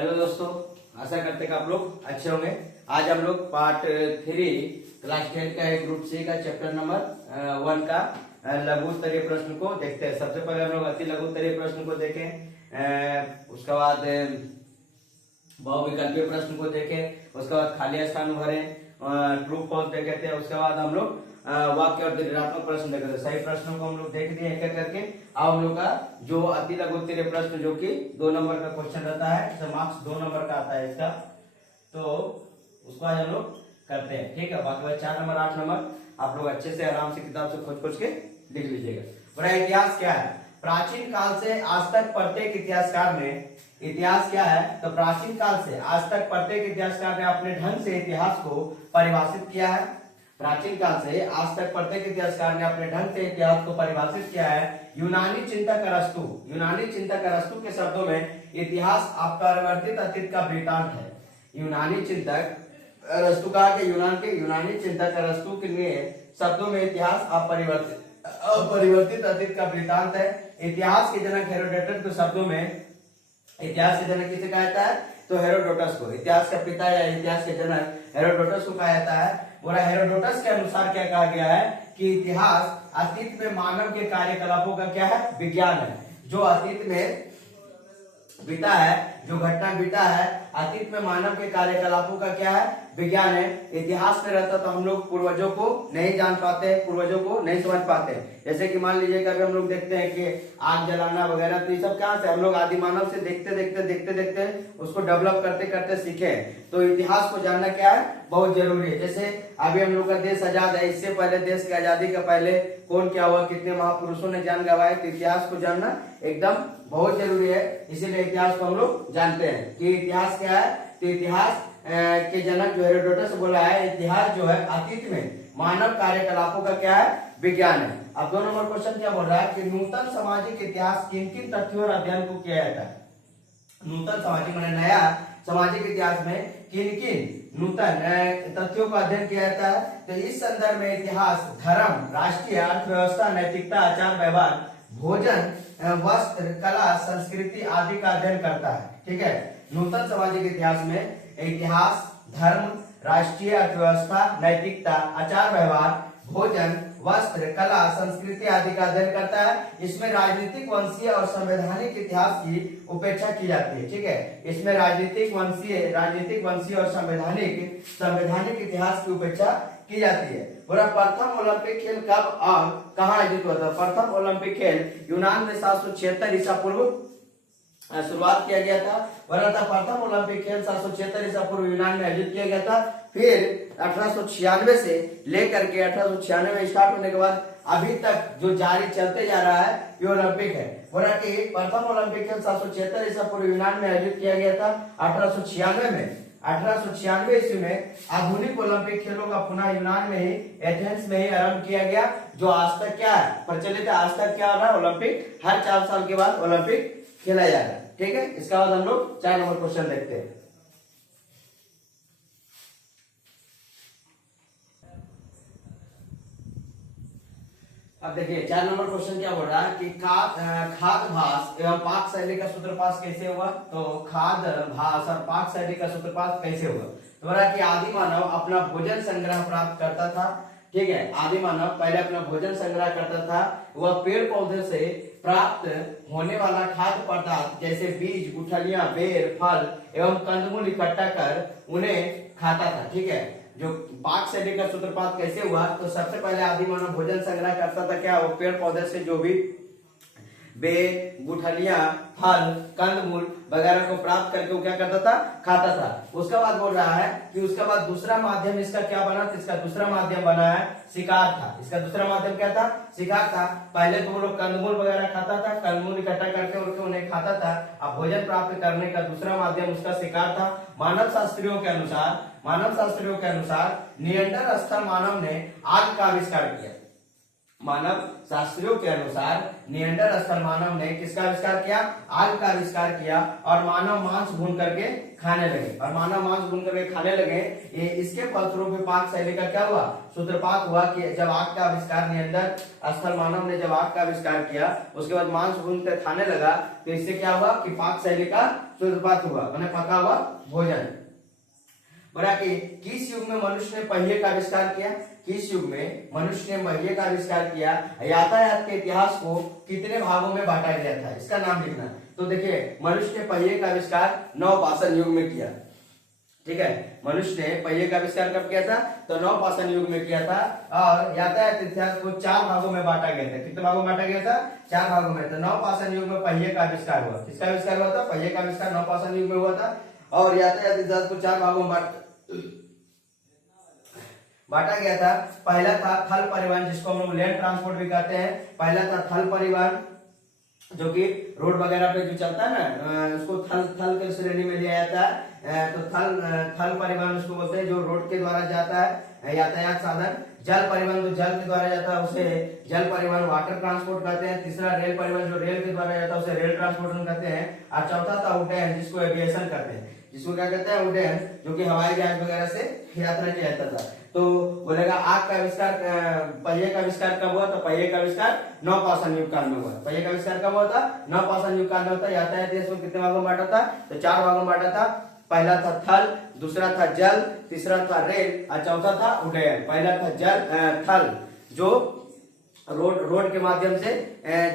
Hello दोस्तों, आशा करते हैं कि आप लोग अच्छे होंगे। आज हम लोग पार्ट 3 क्लास 10 का ग्रुप सी का चैप्टर नंबर 1 का लघु स्तरीय प्रश्न को देखते हैं। सबसे पहले हम लोग अति लघु स्तरीय प्रश्न को देखें, उसके बाद बहुविकल्पीय प्रश्न को देखें, उसके बाद खाली स्थान भरें, ट्रू फॉल्स देखे थे। उसके बाद हम लोग वाक्य और ऋणात्मक प्रश्न देखे थे। सही प्रश्नों को हम लोग देख दिए एक एक करके। अब हम लोग का जो अति लघु स्तरीय प्रश्न जो कि 2 नंबर का क्वेश्चन रहता है, इसका मार्क्स 2 नंबर का आता है इसका, तो उसको आज हम लोग करते हैं। ठीक है, बाकी 4 नंबर 8 नंबर आप लोग अच्छे से आराम से किताब से खोज खोज के लिख लीजिएगा। बड़ा इतिहास क्या है? प्राचीन काल से आज तक प्रत्येक इतिहासकार ने इतिहास क्या है, तो प्राचीन काल से आज तक प्रत्येक इतिहासकार ने अपने ढंग से इतिहास को परिभाषित किया है। प्राचीन काल से आज तक प्रत्येक इतिहासकार ने अपने ढंग से इतिहास को परिभाषित किया है। यूनानी चिंतक अरस्तु के शब्दों में इतिहास अपरिवर्तित अतीत का वृतांत है। यूनानी चिंतक अरस्तु कहा कि यूनानी चिंतक अरस्तु के शब्दों में इतिहास अपरिवर्तित अतीत का वृतांत है। इतिहास के जनक हेरोडोटस के शब्दों में इतिहास के जनक किसे कहा जाता है, तो हेरोडोटस को। इतिहास का पिता या इतिहास के जनक हेरोडोटस को कहा जाता है। और हेरोडोटस के अनुसार क्या कहा गया है कि इतिहास अतीत में मानव के कार्यकलापों का क्या है, विज्ञान है। जो अतीत में बीता है, जो घटना बीता है, अतीत में मानव के कार्यकलापों का क्या है, विज्ञान है। इतिहास में रहता तो हम लोग पूर्वजों को नहीं जान पाते, पूर्वजों को नहीं समझ पाते। जैसे कि मान लीजिए कभी हम लोग देखते हैं कि आग जलाना वगैरह, तो ये सब कहाँ से हम लोग आदि मानव से देखते देखते उसको डेवलप करते करते सीखे। तो इतिहास को जानना क्या है, बहुत जरूरी है। जैसे अभी हम लोग का देश आजाद है, इससे पहले देश की आजादी के पहले कौन क्या हुआ, कितने महापुरुषों ने जान गंवाए, तो इतिहास को जानना एकदम बहुत जरूरी है। इसीलिए इतिहास को हम लोग जानते हैं कि इतिहास क्या है। तो इतिहास के जनक जो हेरोडोटस बोला है, इतिहास जो है अतीत में मानव कार्यकलापों का क्या है, विज्ञान है। अब 2 नंबर क्वेश्चन क्या बोल रहा है कि नूतन सामाजिक इतिहास किन किन तथ्यों और अध्ययन को किया जाता है। नूतन सामाजिक माने नया सामाजिक इतिहास में किन किन नूतन तथ्यों का अध्ययन किया जाता है। तो इस संदर्भ में इतिहास धर्म, राष्ट्रीय अर्थव्यवस्था, नैतिकता, आचार व्यवहार, भोजन, वस्त्र, कला, संस्कृति आदि का अध्ययन करता है। ठीक है, नूतन सामाजिक इतिहास में इतिहास धर्म, राष्ट्रीय अर्थव्यवस्था, नैतिकता, आचार व्यवहार, भोजन, वस्त्र, कला, संस्कृति आदि का अध्ययन करता है। इसमें राजनीतिक, वंशीय और संवैधानिक इतिहास की उपेक्षा की जाती है। ठीक है, इसमें राजनीतिक, वंशीय और संवैधानिक इतिहास की उपेक्षा की जाती है। बोला प्रथम ओलंपिक खेल कब और कहाँ आयोजित हुआ था। प्रथम ओलंपिक खेल यूनान में 776 ईसा पूर्व शुरुआत किया गया था। बोला था प्रथम ओलंपिक खेल 776 ईसा पूर्व यूनान में आयोजित किया गया था। फिर 1896 से लेकर के 1896 में स्टार्ट होने के बाद अभी तक जो जारी चलते जा रहा है, ये ओलंपिक है। बोला कि प्रथम ओलंपिक खेल 776 ईसा पूर्व यूनान में आयोजित किया गया था। 1896 ईस्वी में आधुनिक ओलंपिक खेलों का पुनः यूनान में ही, एथेंस में ही आरंभ किया गया। जो आज तक क्या है, प्रचलित है। आज तक क्या हो रहा है, ओलंपिक हर 4 साल के बाद ओलंपिक खेला जा रहा है। ठीक है, इसके बाद हम लोग 4 नंबर क्वेश्चन देखते हैं। अब देखिए 4 नंबर क्वेश्चन क्या बोल रहा है कि खाद्याभास एवं पाक शैली का सूत्रपात कैसे हुआ। तो खाद्याभास और पाक शैली का सूत्रपात कैसे हुआ, तो बोला कि आदि मानव अपना भोजन संग्रह प्राप्त करता था। ठीक है, आदि मानव पहले अपना भोजन संग्रह करता था। वह पेड़ पौधे से प्राप्त होने वाला खाद्य पदार्थ जैसे बीज, गुठलियां, बेर, फल एवं कंदमूल इकट्ठा कर उन्हें खाता था। ठीक है, जो पाक शैली का सूत्रपात कैसे हुआ, तो सबसे पहले आदि मानव भोजन संग्रह करता था क्या, वो पेड़ पौधे से जो भी बेर, गुठलियां, फल, कंदमूल वगैरह को प्राप्त करके वो क्या करता था, खाता था। उसके बाद बोल रहा है कि उसके बाद दूसरा माध्यम इसका क्या बना, तो इसका दूसरा माध्यम बना है शिकार था। इसका दूसरा माध्यम क्या था, शिकार था। पहले तो वो लोग कंदमूल वगैरह खाता था, कंदमूल इकट्ठा करके उन्हें खाता था। अब भोजन प्राप्त करने का दूसरा माध्यम उसका शिकार था। मानव शास्त्रियों के अनुसार नियंडरस्थल मानव ने आग का आविष्कार किया। मानव शास्त्रियों के अनुसार निएंडरस्थल मानव ने किसका आविष्कार किया? आग का आविष्कार किया और मानव मांस भून करके खाने लगे इसके फलस्वरूप पाक शैली का क्या हुआ? सूत्रपात हुआ कि जब आग का आविष्कार निएंडरस्थल मानव ने जब आग का आविष्कार किया उसके बाद मांस भून कर खाने लगा तो इससे क्या हुआ कि पाक शैली का सूत्रपात हुआ, मैंने पका हुआ भोजन। बोला कि किस युग में मनुष्य ने पहिए का आविष्कार किया? किस युग में मनुष्य ने पहिए का आविष्कार किया? यातायात के इतिहास को कितने भागों में बांटा गया था, इसका नाम लिखना। तो देखिए मनुष्य ने पहिए का आविष्कार नवपाषाण युग में किया, ठीक है। मनुष्य ने पहिए का आविष्कार कब किया था? तो नवपाषाण युग में किया था। और यातायात इतिहास को 4 भागों में बांटा गया था। कितने भागों में बांटा गया था? 4 भागों में। तो नवपाषाण युग में पहिए का आविष्कार हुआ। किसका आविष्कार हुआ था? पहिए का आविष्कार नवपाषाण युग में हुआ था। और यातायात इतिहास को 4 भागों में बांटा गया था। पहला था थल परिवहन, जिसको हम लोग लैंड ट्रांसपोर्ट भी कहते हैं। पहला था थल परिवहन, जो कि रोड वगैरह पे जो चलता है ना, उसको थल के श्रेणी में लिया जाता है। तो थल परिवहन उसको बोलते हैं जो रोड के द्वारा जाता है यातायात साधन। जल परिवहन जो जल के द्वारा जाता है उसे जल परिवहन वाटर ट्रांसपोर्ट कहते हैं। तीसरा रेल परिवहन जो रेल के द्वारा जाता है उसे रेल ट्रांसपोर्ट कहते हैं। और चौथा था उड्डयन, जिसको एविएशन कहते हैं, जिसको क्या कहते हैं? उड्डयन, जो कि हवाई जहाज वगैरह से यात्रा किया जाता था। तो बोलेगा आग का आविष्कार, पहिए का आविष्कार कब हुआ? तो पहिए का आविष्कार नवपाषाण युग काल में हुआ। पहिए का आविष्कार कब हुआ था? नवपाषाण युग काल में होता है। यातायात देश में कितने भागों में बांटा था? तो 4 भागों में बांटा था। पहला था थल, दूसरा था जल, तीसरा था रेल और चौथा था उड्डयन। पहला था थल, जो रोड के माध्यम से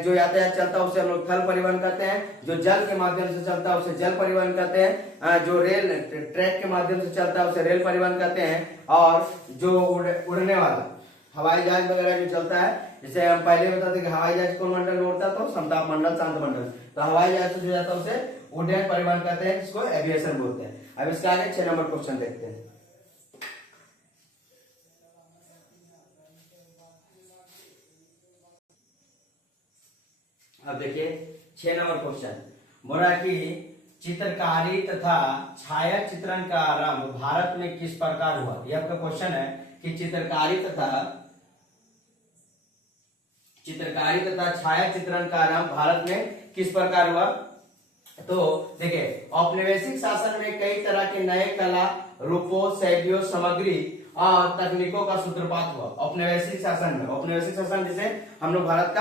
जो यातायात चलता है उसे हम लोग थल परिवहन कहते हैं। जो जल के माध्यम से चलता है उसे जल परिवहन कहते हैं। जो रेल ट्रैक के माध्यम से चलता है उसे रेल परिवहन कहते हैं। और जो उड़ने वाला हवाई जहाज वगैरह जो चलता है, जैसे हम पहले बताते कि हवाई जहाज कौन मंडल में उड़ता है? तो समताप मंडल, शांत मंडल। तो हवाई जहाज से जो जाता है उसे उड्डयन परिवहन कहते हैं, जिसको एविएशन बोलते हैं। अब इसके आगे 6 नंबर क्वेश्चन देखते हैं। अब देखिए 6 नंबर क्वेश्चन बोला कि चित्रकारी तथा छाया चित्रण का आरंभ भारत में किस प्रकार हुआ? यह आपका क्वेश्चन है कि चित्रकारी तथा छाया चित्रण का आरंभ भारत में किस प्रकार हुआ? तो देखिए औपनिवेशिक शासन में कई तरह के नए कला रूपों, शैलियों, सामग्री और तकनीकों का सूत्रपात हुआ। औपनिवेशिक शासन जैसे हम लोग भारत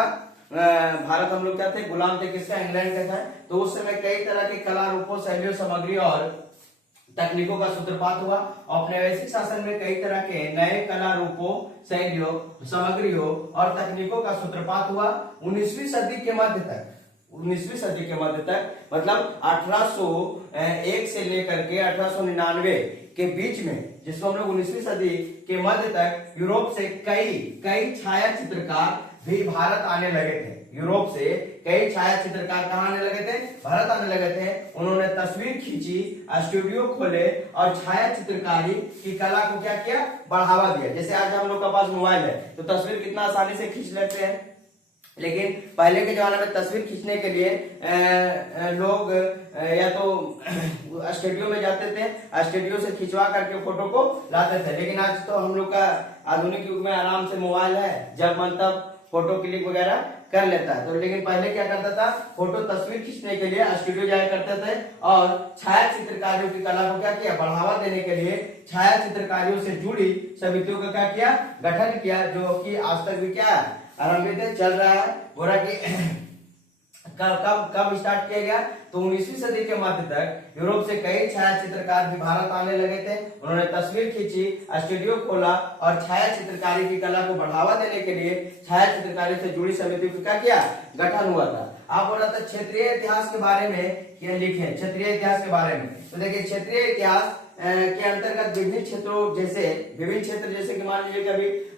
हम लोग क्या थे? गुलाम थे। किसका? इंग्लैंड का था। तो उस समय कई तरह के कला रूपों, शैलियों, सामग्री और तकनीकों का सूत्रपात हुआ। औपनिवेशिक शासन में कई तरह के नए कला रूपों, शैलियों, सामग्रियों और तकनीकों का सूत्रपात हुआ। 19वीं सदी के मध्य तक मतलब 1801 से लेकर के 1899 के बीच में, जिसको हम लोग 19वीं सदी के मध्य तक यूरोप से कई छाया चित्रकार भी भारत आने लगे थे। यूरोप से कई छाया चित्रकार कहाँ आने लगे थे? भारत आने लगे थे। उन्होंने तस्वीर खींची, स्टूडियो खोले और छाया चित्रकारी की कला को क्या किया? बढ़ावा दिया। जैसे आज हम लोग के पास मोबाइल है तो तस्वीर कितना आसानी से खींच लेते हैं, लेकिन पहले के जमाने में तस्वीर खींचने के लिए लोग या तो स्टूडियो में जाते थे, स्टूडियो से खिंचवा करके फोटो को लाते थे। लेकिन आज तो हम लोग का आधुनिक युग में आराम से मोबाइल है, जब मन तब फोटो क्लिक वगैरह कर लेता है। तो लेकिन पहले क्या करता था? फोटो तस्वीर खींचने के लिए स्टूडियो जाया करते थे और छाया चित्रकारियों की कला को क्या किया? बढ़ावा देने के लिए छाया चित्रकारियों से जुड़ी समितियों का क्या किया? गठन किया, जो कि आज तक भी क्या आरंभित चल रहा है। बोला कि कब स्टार्ट किया गया? तो 19वीं सदी के मध्य तक यूरोप से कई छाया चित्रकार भी भारत आने लगे थे। उन्होंने तस्वीर खींची, स्टूडियो खोला और छाया चित्रकारी की कला को बढ़ावा देने के लिए छाया चित्रकारी से जुड़ी समिति का क्या किया? गठन हुआ था। आप बोला था क्षेत्रीय इतिहास के बारे में क्या लिखे? क्षेत्रीय इतिहास के बारे में तो देखिए क्षेत्रीय इतिहास के अंतर्गत विभिन्न क्षेत्र जैसे कि मान लीजिए कि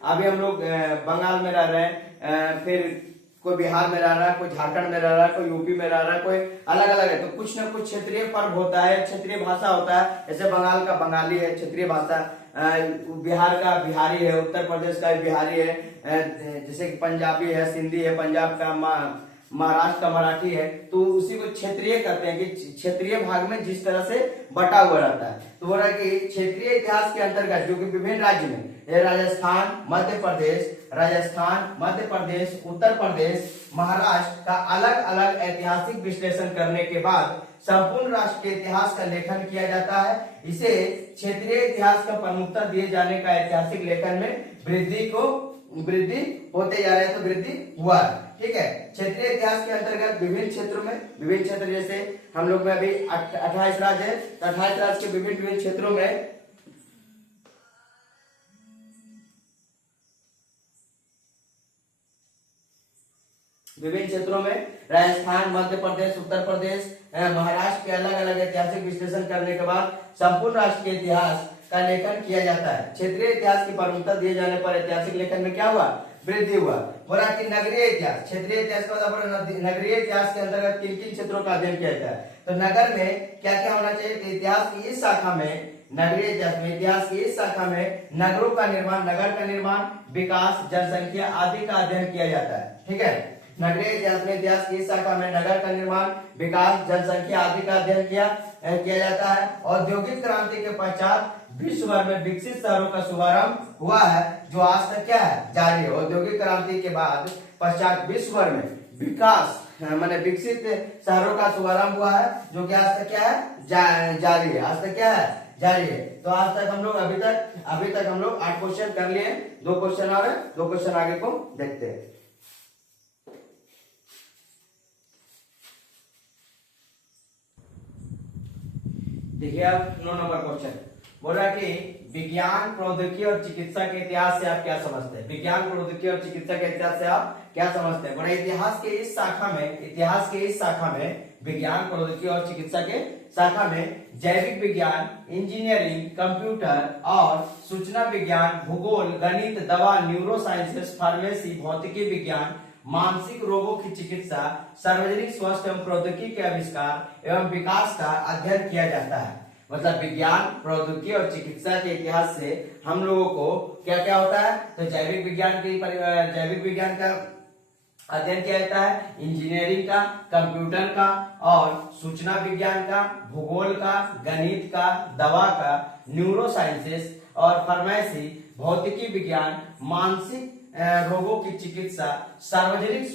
अभी हम लोग बंगाल में रह रहे हैं, फिर कोई बिहार में रह रहा है, कोई झारखंड में रह रहा है, कोई यूपी में रह रहा है, कोई अलग अलग है। तो कुछ ना कुछ क्षेत्रीय पर्व होता है, क्षेत्रीय भाषा होता है। जैसे बंगाल का बंगाली है क्षेत्रीय भाषा, बिहार का बिहारी है, उत्तर प्रदेश का बिहारी है, जैसे कि पंजाबी है, सिंधी है, पंजाब का महाराष्ट्र का मराठी है। तो उसी को क्षेत्रीय कहते हैं कि क्षेत्रीय भाग में जिस तरह से बटा हुआ रहता है। तो बोला कि क्षेत्रीय इतिहास के अंतर्गत जो कि विभिन्न राज्य में राजस्थान, मध्य प्रदेश, राजस्थान, मध्य प्रदेश, उत्तर प्रदेश, महाराष्ट्र का अलग अलग ऐतिहासिक विश्लेषण करने के बाद संपूर्ण राष्ट्र के इतिहास का लेखन किया जाता है। इसे क्षेत्रीय इतिहास का प्रमुखता दिए जाने का ऐतिहासिक लेखन में वृद्धि होते जा रहे हैं, तो वृद्धि हुआ। ठीक है, क्षेत्रीय इतिहास के अंतर्गत विभिन्न क्षेत्रों में, विभिन्न क्षेत्र जैसे हम लोग में अभी 28 राज्य है, तो 28 राज्य के विभिन्न क्षेत्रों में राजस्थान, मध्य प्रदेश, उत्तर प्रदेश, महाराष्ट्र के अलग अलग ऐतिहासिक विश्लेषण करने के बाद संपूर्ण राष्ट्र के इतिहास का लेखन किया जाता है। क्षेत्रीय इतिहास की प्रमुखता दिए जाने पर ऐतिहासिक लेखन में क्या हुआ? वृद्धि हुआ। बोला कि नगरीय इतिहास, क्षेत्रीय इतिहास का नगरीय इतिहास के अंतर्गत किन किन क्षेत्रों का अध्ययन किया जाता है? तो नगर में क्या क्या होना चाहिए? इतिहास की इस शाखा में, नगरीय इतिहास की इस शाखा में नगरों का निर्माण, नगर का निर्माण, विकास, जनसंख्या आदि का अध्ययन किया जाता है। ठीक है, नगरीय इतिहास में इतिहास की इस शाखा में नगर का निर्माण, विकास, जनसंख्या आदि का अध्ययन किया जाता है। औद्योगिक क्रांति के पश्चात विश्व भर में विकसित शहरों का शुभारंभ हुआ है, जो आज तक क्या है? जारी है। औद्योगिक क्रांति के बाद पश्चात विश्व भर में विकास माने विकसित शहरों का शुभारंभ हुआ है, जो कि आज तक क्या है? जारी है। आज तक क्या है? जारी है। तो आज तक हम लोग अभी तक हम लोग 8 क्वेश्चन कर लिए। 2 क्वेश्चन और 2 क्वेश्चन आगे को देखते हैं। देखिए अब 9 नंबर क्वेश्चन बोला कि विज्ञान, प्रौद्योगिकी और चिकित्सा के इतिहास से आप क्या समझते हैं? विज्ञान, प्रौद्योगिकी और चिकित्सा के इतिहास से आप क्या समझते हैं? बोला इतिहास के इस शाखा में विज्ञान, प्रौद्योगिकी और चिकित्सा के शाखा में जैविक विज्ञान, इंजीनियरिंग, कंप्यूटर और सूचना विज्ञान, भूगोल, गणित, दवा, न्यूरो साइंसेस, फार्मेसी, भौतिकी विज्ञान, मानसिक रोगों की चिकित्सा, सार्वजनिक स्वास्थ्य एवं प्रौद्योगिकी के आविष्कार एवं विकास का अध्ययन किया जाता है। मतलब विज्ञान, प्रौद्योगिकी और चिकित्सा के इतिहास से हम लोगों को क्या क्या होता है? तो जैविक विज्ञान का अध्ययन किया जाता है, इंजीनियरिंग का, कंप्यूटर का और सूचना विज्ञान का, भूगोल का, गणित का, दवा का, न्यूरो साइंसेस और फार्मेसी, भौतिकी विज्ञान, मानसिक रोगों की चिकित्सा, सार्वजनिक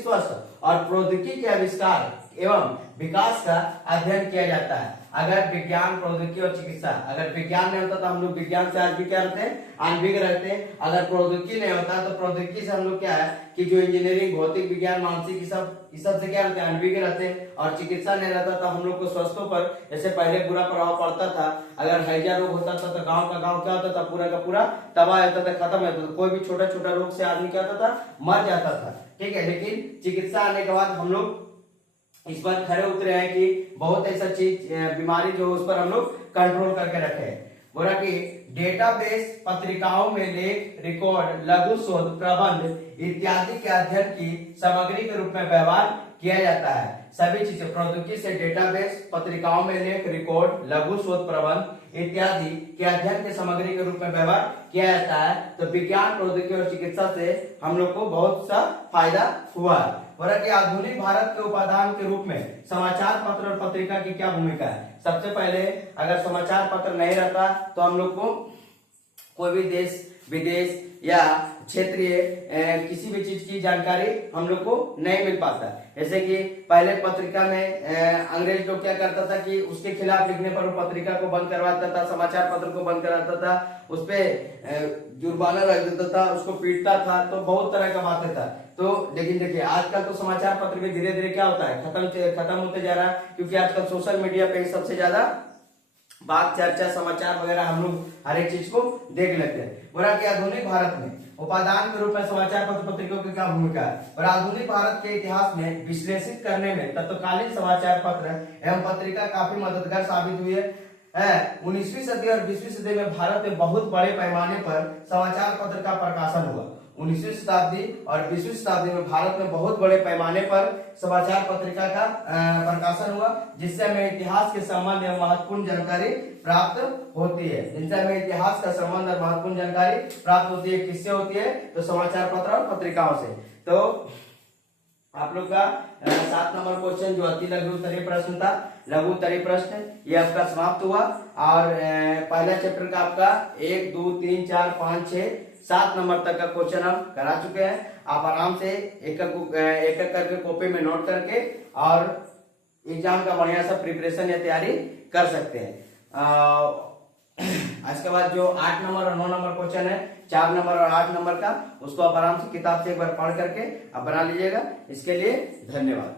स्वास्थ्य और प्रौद्योगिकी के आविष्कार एवं विकास का अध्ययन किया जाता है। अगर विज्ञान, प्रौद्योगिकी और चिकित्सा, अगर विज्ञान नहीं होता तो हम लोग विज्ञान से आज भी क्या रहते हैं? अनभिज्ञ रहते हैं। अगर प्रौद्योगिकी नहीं होता तो प्रौद्योगिकी से हम लोग क्या है कि जो इंजीनियरिंग, भौतिक विज्ञान, मानसिक इस सब से क्या रहते हैं? अनभिज्ञ रहते हैं। और चिकित्सा नहीं रहता तो हम लोग को स्वास्थ्य पर जैसे पहले बुरा प्रभाव पड़ता था। अगर हैजा रोग होता था तो गाँव का गाँव क्या होता था? पूरा का पूरा तबाह होता था, खत्म होता था। कोई भी छोटा छोटा रोग से आदमी क्या होता था? मर जाता था। ठीक है, लेकिन चिकित्सा आने के बाद हम लोग इस पर खड़े उतरे हैं कि बहुत ऐसा चीज बीमारी जो उस पर हम लोग कंट्रोल करके रखे हैं। बोला कि डेटाबेस, पत्रिकाओं में लेख, रिकॉर्ड, लघु शोध, प्रबंध इत्यादि के अध्ययन की सामग्री के रूप में व्यवहार किया जाता है। सभी चीजें प्रौद्योगिकी से डेटाबेस, पत्रिकाओं में लेख, रिकॉर्ड, लघु शोध, प्रबंध इत्यादि के अध्ययन के सामग्री के रूप में व्यवहार किया जाता है। तो विज्ञान, प्रौद्योगिकी और चिकित्सा से हम लोग को बहुत सा फायदा हुआ है। बोला कि आधुनिक भारत के उपादान के रूप में समाचार पत्र और पत्रिका की क्या भूमिका है? सबसे पहले अगर समाचार पत्र नहीं रहता तो हम लोग को कोई भी देश विदेश या क्षेत्रीय किसी भी चीज की जानकारी हम लोग को नहीं मिल पाता। जैसे कि पहले पत्रिका में अंग्रेज लोग क्या करता था कि उसके खिलाफ लिखने पर वो पत्रिका को बंद करवाता था, समाचार पत्र को बंद कराता था, उस पे जुर्माना रख देता था, उसको पीटता था। तो बहुत तरह का बातें था। तो लेकिन देखिए आजकल तो समाचार पत्र भी धीरे धीरे क्या होता है? खत्म होते जा रहा है, क्योंकि आजकल सोशल मीडिया पे सबसे ज्यादा बात, चर्चा, समाचार वगैरह हम लोग हर एक चीज को देख लेते हैं। बोला कि आधुनिक भारत में उपादान के रूप में समाचार पत्र पत्रिकाओं की क्या भूमिका है? और आधुनिक भारत के इतिहास में विश्लेषित करने में तत्कालीन समाचार पत्र एवं पत्रिका काफी मददगार साबित हुई है। 19वीं सदी और 20वीं सदी में भारत में बहुत बड़े पैमाने पर समाचार पत्र का प्रकाशन हुआ। 19वीं शताब्दी और 20वीं शताब्दी में भारत में बहुत बड़े पैमाने पर समाचार पत्रिका का प्रकाशन हुआ, जिससे हमें इतिहास के संबंध में महत्वपूर्ण जानकारी प्राप्त होती है। किससे होती है? तो समाचार पत्र और पत्रिकाओं से। तो आप लोग का 7 नंबर क्वेश्चन जो अति लघु उत्तरीय प्रश्न था, लघु उत्तरीय प्रश्न, ये आपका समाप्त हुआ। और पहला चैप्टर का आपका 1 2 3 4 5 6 7 नंबर तक का क्वेश्चन हम करा चुके हैं। आप आराम से एक एक करके कॉपी में नोट करके और एग्जाम का बढ़िया सा प्रिपरेशन या तैयारी कर सकते हैं। इसके बाद जो 8 नंबर और 9 नंबर क्वेश्चन है, 4 नंबर और 8 नंबर का, उसको आप आराम से किताब से एक बार पढ़ करके आप बना लीजिएगा। इसके लिए धन्यवाद।